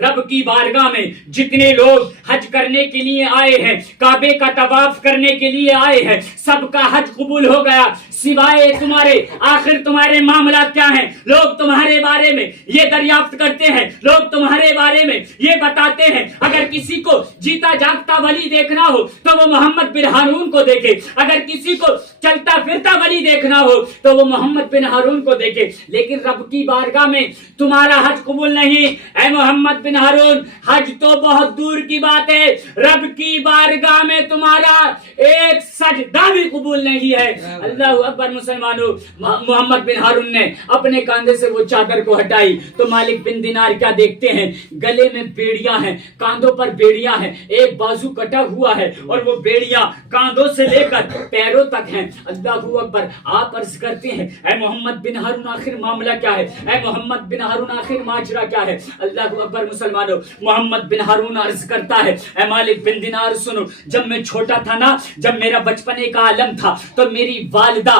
رب کی بارگاہ میں جتنے لوگ حج کرنے کے لیے آئے ہیں، کعبے کا طواف کرنے کے لیے آئے ہیں، سب کا حج قبول ہو گیا سوائے تمہارے۔ آخر تمہارے معاملات کیا ہیں؟ لوگ تمہارے بارے میں یہ دریافت کرتے ہیں، لوگ تمہارے بارے میں یہ بتاتے ہیں، اگر کسی کو جیتا جاگتا ولی دیکھنا ہو تو وہ محمد بن ہارون کو دیکھے، اگر کسی کو چلتا پھرتا ولی دیکھنا ہو تو وہ محمد بن ہارون کو دیکھے، لیکن رب کی بارگاہ میں تمہارا حج قبول نہیں۔ اے محمد بن ہارون، حج تو بہت دور کی بات ہے، رب کی بارگاہ میں تمہارا ایک سجدہ بھی قبول نہیں ہے۔ اللہ اکبر مسلمانوں، محمد بن ہارون نے اپنے کاندھے سے وہ چادر کو ہٹائی تو مالک بن دینار کیا دیکھتے ہیں؟ گلے میں بیڑیاں ہیں، کاندھوں پر بیڑیاں ہیں، ایک بازو کٹا ہوا ہے اور وہ بیڑیاں کاندھوں سے لے کر پیروں تک ہیں۔ اللہ اکبر۔ آپ عرض کرتے ہیں اے محمد بن ہارون آخر معاملہ کیا ہے؟ اے محمد بن ہارون آخر ماجرا کیا ہے؟ اللہ اکبر مسلمانوں، محمد بن ہارون عرض کرتا ہے اے مالک بن دینار سنو، جب میں چھوٹا تھا نا، جب میرا بچپنے کا عالم تھا تو میری والدہ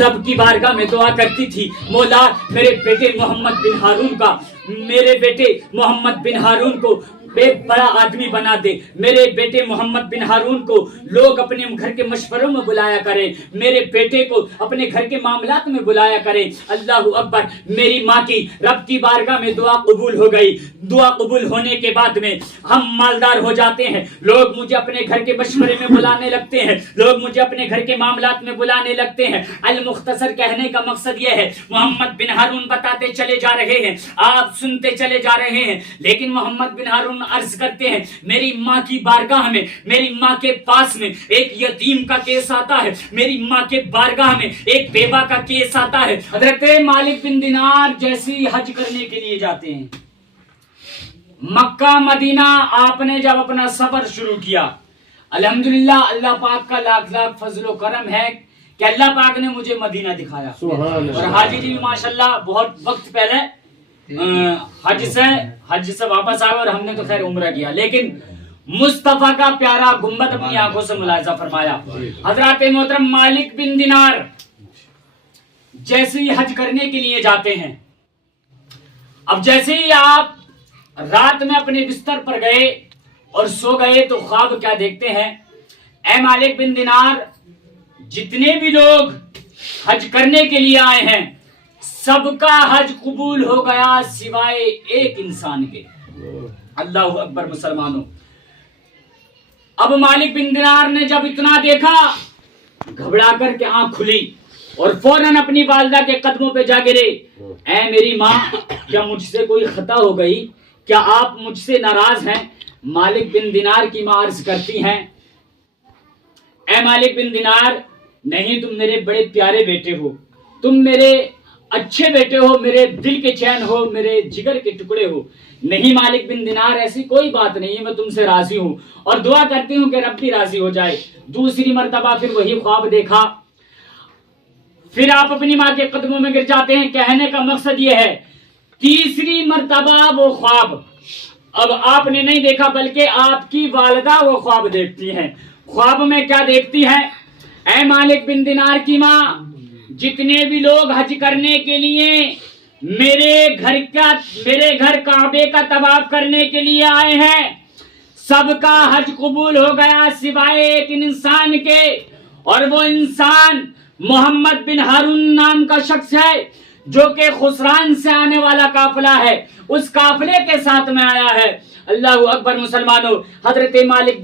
رب کی بارگاہ میں دعا کرتی تھی، مولا میرے بیٹے محمد بن ہارون کا، میرے بیٹے محمد بن ہارون کو ایک بڑا آدمی بنا دے، میرے بیٹے محمد بن ہارون کو لوگ اپنے گھر کے مشوروں میں بلایا کریں، میرے بیٹے کو اپنے گھر کے معاملات میں بلایا کریں۔ اللہ اکبر۔ میری ماں کی رب کی بارگاہ میں دعا قبول ہو گئی۔ دعا قبول ہونے کے بعد میں ہم مالدار ہو جاتے ہیں، لوگ مجھے اپنے گھر کے مشورے میں بلانے لگتے ہیں، لوگ مجھے اپنے گھر کے معاملات میں بلانے لگتے ہیں۔ المختصر کہنے کا مقصد یہ ہے، محمد بن ہارون بتاتے چلے جا رہے ہیں، آپ سنتے چلے جا رہے ہیں، لیکن محمد بن ہارون عرض کرتے ہیں میری ماں کی بارگاہ میں، میری ماں کے پاس میں ایک یتیم کا کیس آتا ہے، میری ماں کے بارگاہ میں ایک بیوہ کا کیس آتا ہے۔ حضرت مالک بن دینار جیسے ہی حج کرنے کے لیے جاتے ہیں، مکہ مدینہ آپ نے جب اپنا سفر شروع کیا، الحمدللہ اللہ پاک کا لاکھ لاکھ فضل و کرم ہے کہ اللہ پاک نے مجھے مدینہ دکھایا، اور حاجی جی بھی ماشاءاللہ بہت وقت پہلے حج سے واپس آئے اور ہم نے تو خیر عمرہ کیا، لیکن مصطفیٰ کا پیارا گنبد اپنی آنکھوں سے ملاحظہ فرمایا۔ حضرات محترم مالک بن دینار جیسے ہی حج کرنے کے لیے جاتے ہیں، اب جیسے ہی آپ رات میں اپنے بستر پر گئے اور سو گئے تو خواب کیا دیکھتے ہیں؟ اے مالک بن دینار، جتنے بھی لوگ حج کرنے کے لیے آئے ہیں سب کا حج قبول ہو گیا سوائے ایک انسان کے۔ اللہ اکبر مسلمانوں۔ اب مالک بن دینار نے جب اتنا دیکھا، گھبرا کر کے آنکھ کھلی اور فوراً اپنی والدہ کے قدموں پہ جا گرے، اے میری ماں، کیا مجھ سے کوئی خطا ہو گئی؟ کیا آپ مجھ سے ناراض ہیں؟ مالک بن دینار کی ماں عرض کرتی ہیں اے مالک بن دینار، نہیں، تم میرے بڑے پیارے بیٹے ہو، تم میرے اچھے بیٹے ہو، میرے دل کے چین ہو، میرے جگر کے ٹکڑے ہو۔ نہیں مالک بن دینار، ایسی کوئی بات نہیں ہے، میں تم سے راضی ہوں اور دعا کرتی ہوں کہ رب بھی راضی ہو جائے۔ دوسری مرتبہ پھر وہی خواب دیکھا، پھر آپ اپنی ماں کے قدموں میں گر جاتے ہیں۔ کہنے کا مقصد یہ ہے، تیسری مرتبہ وہ خواب اب آپ نے نہیں دیکھا بلکہ آپ کی والدہ وہ خواب دیکھتی ہیں۔ خواب میں کیا دیکھتی ہیں؟ اے مالک بن دینار کی ماں، جتنے بھی لوگ حج کرنے کے لیے میرے گھر کعبے کا طواف کرنے کے لیے آئے ہیں، سب کا حج قبول ہو گیا سوائے ایک انسان کے، اور وہ انسان محمد بن ہارون نام کا شخص ہے جو کہ خسران سے آنے والا قافلہ ہے، اس قافلے کے ساتھ میں آیا ہے۔ اللہ اکبر مسلمانوں۔ حضرت مالک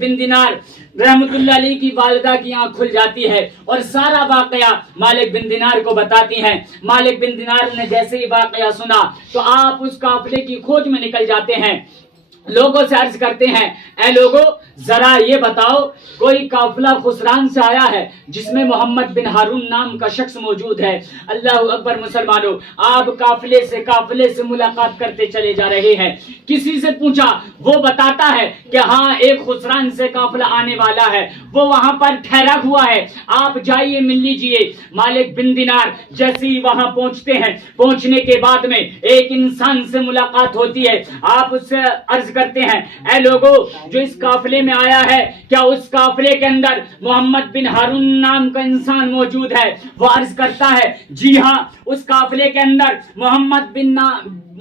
بن دینار رحمت اللہ علیہ کی والدہ کی آنکھ کھل جاتی ہے اور سارا واقعہ مالک بن دینار کو بتاتی ہیں۔ مالک بن دینار نے جیسے ہی واقعہ سنا تو آپ اس قافلے کی کھوج میں نکل جاتے ہیں، لوگوں سے عرض کرتے ہیں اے لوگوں، ذرا یہ بتاؤ کوئی قافلہ خسران سے آیا ہے جس میں محمد بن ہارون نام کا شخص موجود ہے؟ اللہ اکبر مسلمانوں۔ آپ قافلے سے ملاقات کرتے چلے جا رہے ہیں، کسی سے پوچھا، وہ بتاتا ہے کہ ہاں ایک خسران سے قافلہ آنے والا ہے، وہ وہاں پر ٹھہرا ہوا ہے، آپ جائیے مل لیجئے۔ مالک بن دینار جیسے ہی وہاں پہنچتے ہیں، پہنچنے کے بعد میں ایک انسان سے ملاقات ہوتی ہے۔ آپ اس سے عرض کرتے ہیں اے لوگوں، جو اس قافلے میں آیا ہے کیا اس قافلے کے اندر محمد بن ہارون نام کا انسان موجود ہے؟ وہ عرض کرتا ہے جی ہاں، اس قافلے کے اندر محمد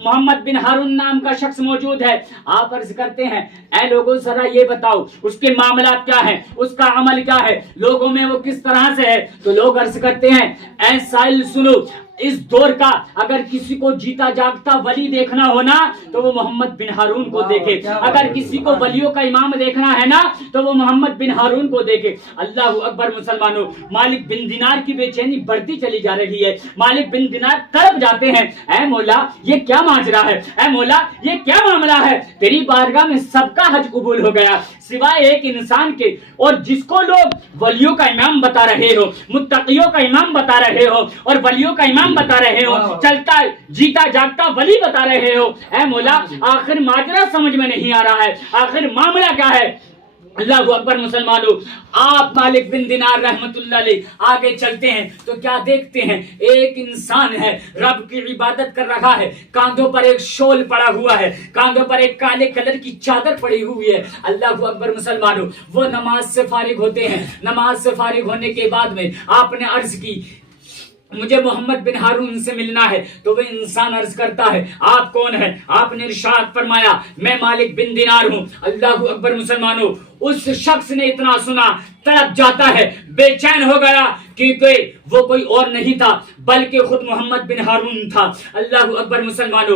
محمد بن ہارون نام کا شخص موجود ہے. آپ عرض کرتے ہیں اے لوگوں ذرا یہ بتاؤ اس کے معاملات کیا ہیں, اس کا عمل کیا ہے, لوگوں میں وہ کس طرح سے ہے. تو لوگ عرض کرتے ہیں اے سائل سنو, اس دور کا اگر کسی کو جیتا جاگتا ولی دیکھنا ہونا تو وہ محمد بن ہارون کو دیکھے, اگر کسی کو ولیوں کا امام دیکھنا ہے نا تو وہ محمد بن ہارون کو دیکھے. اللہ اکبر مسلمانوں, مالک بن دینار کی بے چینی بڑھتی چلی جا رہی ہے. مالک بن دینار تڑپ جاتے ہیں, اے مولا یہ کیا ماجرا ہے, اے مولا یہ کیا معاملہ ہے, تیری بارگاہ میں سب کا حج قبول ہو گیا سوائے ایک انسان کے, اور جس کو لوگ ولیوں کا امام بتا رہے ہو, متقیوں کا امام بتا رہے ہو, اور ولیوں کا امام بتا رہے ہو, چلتا جیتا جاگتا ولی بتا رہے ہو. اے مولا آخر ماجرا سمجھ میں نہیں آ رہا ہے, آخر معاملہ کیا ہے. اللہ اکبر مسلمانوں, آپ مالک بن دینار رحمت اللہ علیہ آگے چلتے ہیں تو کیا دیکھتے ہیں, ایک انسان ہے رب کی عبادت کر رہا ہے, کاندھوں پر ایک شول پڑا ہوا ہے, کاندھوں پر ایک کالے کلر کی چادر پڑی ہوئی ہے. اللہ اکبر مسلمانوں, وہ نماز سے فارغ ہوتے ہیں. نماز سے فارغ ہونے کے بعد میں آپ نے عرض کی مجھے محمد بن ہارون سے ملنا ہے. تو وہ انسان عرض کرتا ہے آپ کون ہیں. آپ نے ارشاد فرمایا میں مالک بن دینار ہوں. اللہ اکبر مسلمانوں, اس شخص نے اتنا سنا تڑپ جاتا ہے, بے چین ہو گیا, کیونکہ وہ کوئی اور نہیں تھا بلکہ خود محمد بن ہارون تھا. اللہ اکبر مسلمانوں,